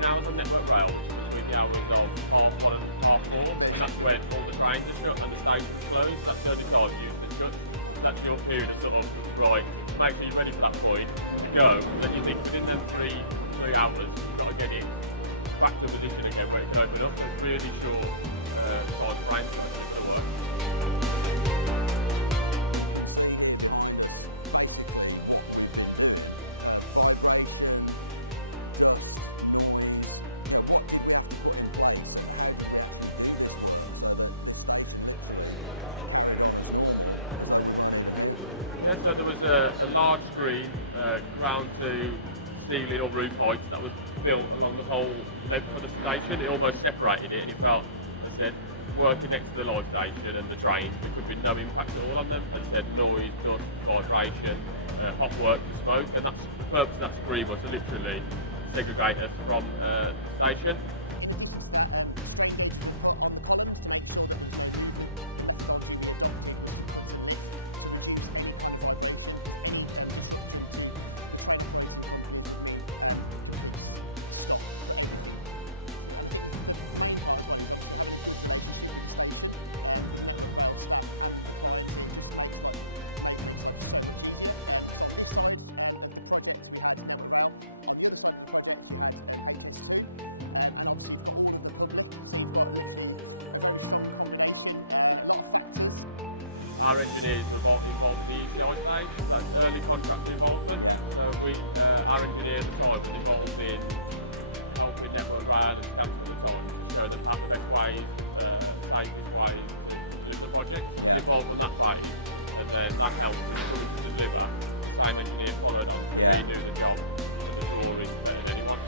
working hours on Network Rail between the hours of 1:30 and 4:30, and that's when all the trains are shut and the station's closed. That's the only time you use the shut. That's your period of sort of, right, make sure you're ready for that point to go. Then you think within them three hours, you've got to get it back to the position again where it can open up. So it's really short time frame to work. Yeah, so there was a large screen, ground to ceiling or roof heights that was built along the whole length of the station. It almost separated it, and it felt, as I said, working next to the live station and the trains, there could be no impact at all on them. As I said, noise, dust, vibration, hot work, smoke, and that's the purpose of that screen was to literally segregate us from the station. Our engineers were involved in the ECI stage, that's early contractor involvement. So our engineer at the time was involved in helping Network Rail and Scans at the time to show them how the best ways, safest ways to do the project. He was involved on that phase, and then that helped when coming to deliver. The same engineer followed on to redo the job on the drawings better than anyone.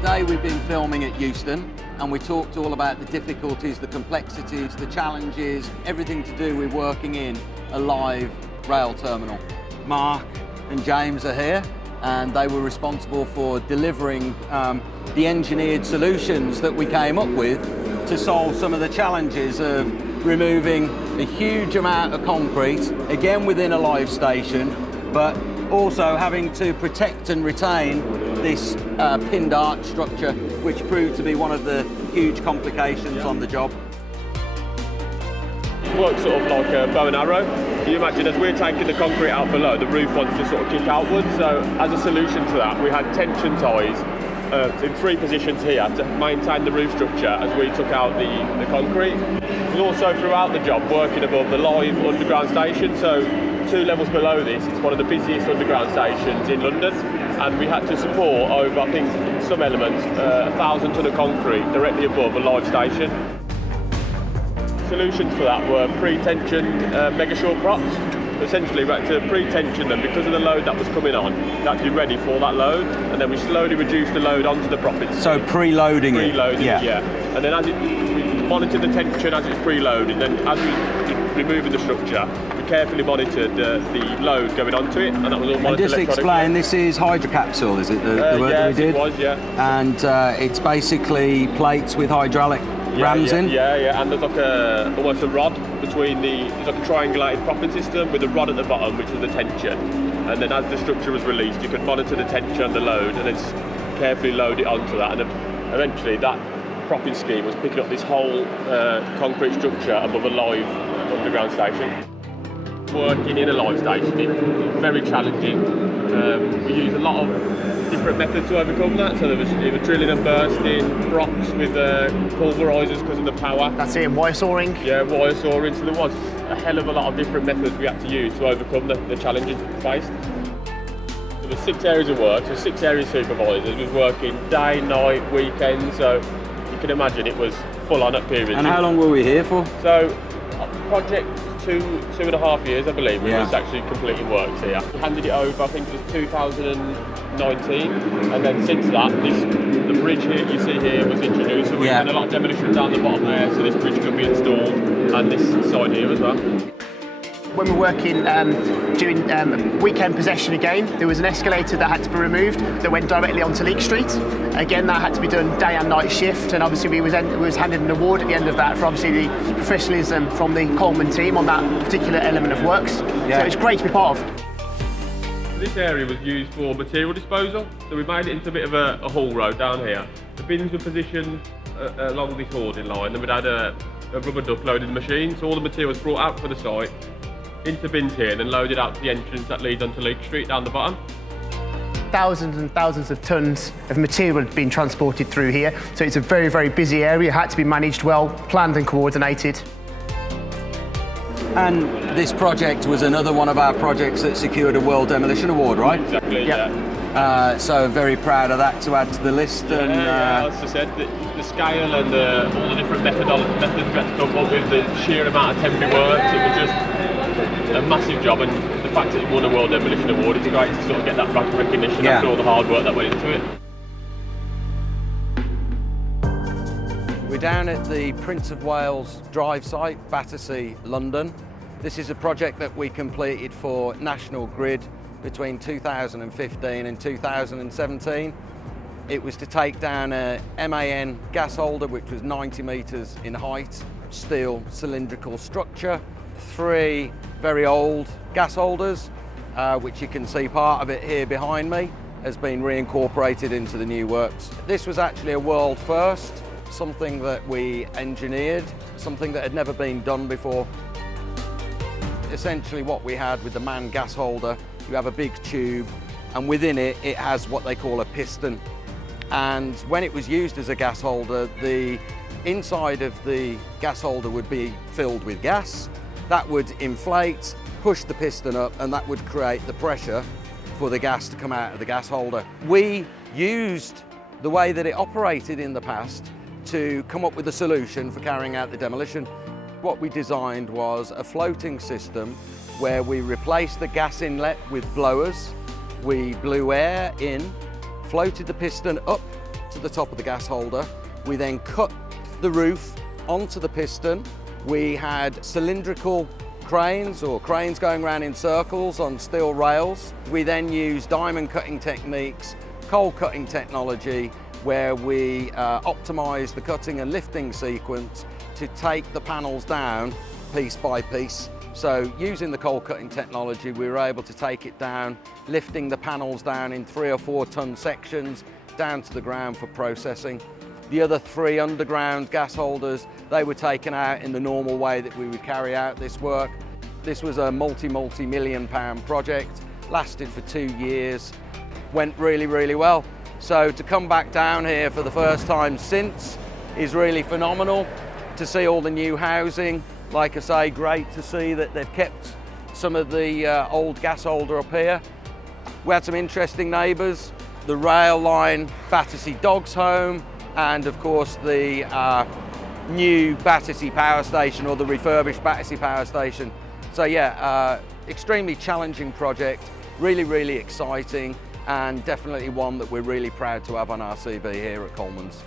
Today we've been filming at Euston, and we talked all about the difficulties, the complexities, the challenges, everything to do with working in a live rail terminal. Mark and James are here, and they were responsible for delivering the engineered solutions that we came up with to solve some of the challenges of removing a huge amount of concrete, again within a live station, but also having to protect and retain this pinned arch structure, which proved to be one of the huge complications on the job. It works sort of like a bow and arrow. Can you imagine, as we're taking the concrete out below, the roof wants to sort of kick outwards. So as a solution to that, we had tension ties in three positions here to maintain the roof structure as we took out the concrete. But also throughout the job, working above the live underground station. So 2 levels below this, it's one of the busiest underground stations in London, and we had to support over, I think, in some elements, 1,000 tonne of concrete directly above a live station. Solutions for that were pre-tensioned mega short props. Essentially, we had to pre-tension them because of the load that was coming on. We had to be ready for that load, and then we slowly reduced the load onto the prop itself. So preloading it? Preloading it, yeah. And then we monitored the tension as it's preloaded, then as we removing the structure, we carefully monitored the load going onto it, and that was all monitored. And just explain, this is hydrocapsule, is it, the work that we did? It was, yeah. And it's basically plates with hydraulic rams in? Yeah, and there's like almost a rod between there's like a triangulated propping system with a rod at the bottom, which was the tension. And then as the structure was released, you could monitor the tension and the load, and then carefully load it onto that. And eventually that propping scheme was picking up this whole concrete structure above a live underground station. Working in a live station is very challenging. We use a lot of different methods to overcome that. So there was either drilling and bursting, props with pulverisers because of the power. That's it, wire sawing? Yeah, wire sawing. So there was a hell of a lot of different methods we had to use to overcome the challenges we faced. There were 6 areas of work, so 6 area supervisors. We were working day, night, weekends, so you can imagine it was full on at periods. And how long were we here for? So project two and a half years, I believe, we Yeah. was actually completing works here. We handed it over, I think it was 2019, and then since that, the bridge here you see here was introduced. So we had a lot of demolition down the bottom there, so this bridge could be installed, and this side here as well. When we're working during weekend possession again, there was an escalator that had to be removed that went directly onto Leek Street. Again, that had to be done day and night shift, and obviously we was handed an award at the end of that for obviously the professionalism from the Coleman team on that particular element of works. So it's great to be part of. This area was used for material disposal, so we made it into a bit of a haul road down here. The bins were positioned along this hoarding line, and we'd had a rubber duck loaded machine, so all the material was brought out for the site, into bins here, and then loaded out to the entrance that leads onto Leek Street down the bottom. Thousands and thousands of tons of material had been transported through here, so it's a very, very busy area. It had to be managed well, planned and coordinated. And this project was another one of our projects that secured a World Demolition Award, right? Exactly, Yep. yeah. So very proud of that to add to the list. And As I said, the scale and all the different methods we had to come up with, the sheer amount of temporary works, it was just a massive job, and the fact that it won a World Demolition Award, it's great to sort of get that recognition after all the hard work that went into it. We're down at the Prince of Wales Drive site, Battersea, London. This is a project that we completed for National Grid between 2015 and 2017. It was to take down a MAN gas holder, which was 90 metres in height, steel cylindrical structure, 3 very old gas holders, which you can see part of it here behind me, has been reincorporated into the new works. This was actually a world first, something that we engineered, something that had never been done before. Essentially what we had with the MAN gas holder, you have a big tube, and within it, it has what they call a piston. And when it was used as a gas holder, the inside of the gas holder would be filled with gas. That would inflate, push the piston up, and that would create the pressure for the gas to come out of the gas holder. We used the way that it operated in the past to come up with a solution for carrying out the demolition. What we designed was a floating system where we replaced the gas inlet with blowers. We blew air in, floated the piston up to the top of the gas holder. We then cut the roof onto the piston. We had cylindrical cranes, or cranes going around in circles on steel rails. We then used diamond cutting techniques, cold cutting technology, where we optimised the cutting and lifting sequence to take the panels down piece by piece. So using the cold cutting technology, we were able to take it down, lifting the panels down in 3 or 4 ton sections down to the ground for processing. The other 3 underground gas holders, they were taken out in the normal way that we would carry out this work. This was a multi-million pound project, lasted for 2 years, went really, really well. So to come back down here for the first time since is really phenomenal. To see all the new housing, like I say, great to see that they've kept some of the old gas holder up here. We had some interesting neighbours, the rail line Battersea Dogs Home, and of course the new Battersea Power Station, or the refurbished Battersea Power Station. So yeah, extremely challenging project, really, really exciting, and definitely one that we're really proud to have on our CV here at Colemans.